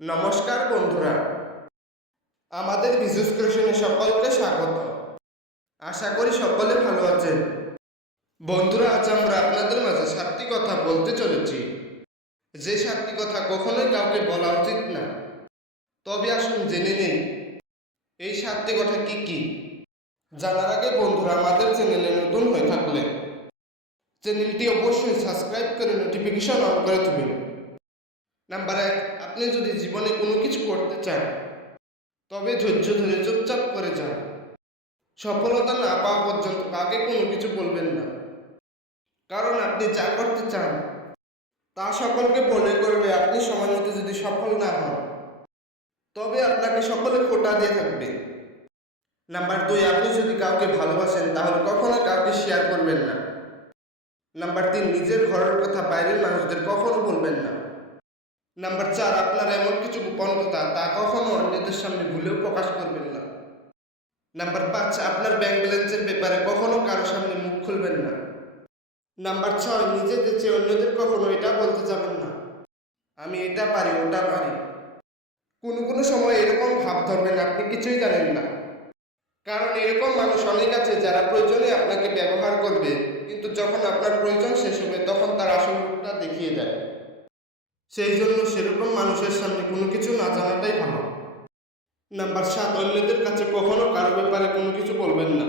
নমস্কার বন্ধুরা, আমাদের বিজনেস ক্রিয়েশনে সকলকে স্বাগত। আশা করি সকলে ভালো আছেন। বন্ধুরা, আজ আমরা আপনাদের মাঝে 7টি কথা বলতে চলেছি, যে 7টি কথা কখনোই কাউকে বলা উচিত না। তবে আসুন জেনে নেই এই 7টি কথা কি কি। জানার আগে বন্ধুরা, আমাদের চ্যানেলে নতুন হয়ে থাকলে চ্যানেলটি অবশ্যই সাবস্ক্রাইব করে নোটিফিকেশন অন করে দেবেন। নাম্বার 1, আপনি যদি জীবনে কোনো কিছু করতে চান তবে ধৈর্য ধরে চুপচাপ করে যান। সফলতা না পাওয়া পর্যন্ত কাউকে কোনো কিছু বলবেন না, কারণ আপনি যা করতে চান তা সকলকে বলে করবে। আপনি সময় মতো যদি সফল না হন তবে আপনাকে সকলে খোঁটা দিয়ে থাকবে। নাম্বার 2, আপনি যদি কাউকে ভালোবাসেন তাহলে কখনো কাউকে শেয়ার করবেন না। নাম্বার 3, নিজের ঘরের কথা বাইরের মানুষদের কখনো বলবেন না। নাম্বার 4, আপনার এমন কিছু গোপন কথা তা কখনো অন্যদের সামনে ভুলেও প্রকাশ করবেন না। নাম্বার 5, আপনার ব্যাংক ব্যালেন্সের ব্যাপারে কখনো কারো সামনে মুখ খুলবেন না। নাম্বার 6, নিজের চেয়ে অন্যদের কখনো এটা বলতে যাবেন না, আমি এটা পারি ওটা পারি। কোনো সময় এরকম ভাব ধরবেন আপনি কিছুই জানেন না, কারণ এরকম মানুষ অনেক আছে যারা প্রয়োজনে আপনাকে ব্যবহার করবে, কিন্তু যখন আপনার প্রয়োজন শেষ হবে তখন তার আসল রূপটা দেখিয়ে দেয়। সেই জন্য সেরকম মানুষের সামনে কোনো কিছু না জানাটাই ভালো। নাম্বার 7, অন্যদের কাছে কখনো কারো ব্যাপারে কোনো কিছু বলবেন না।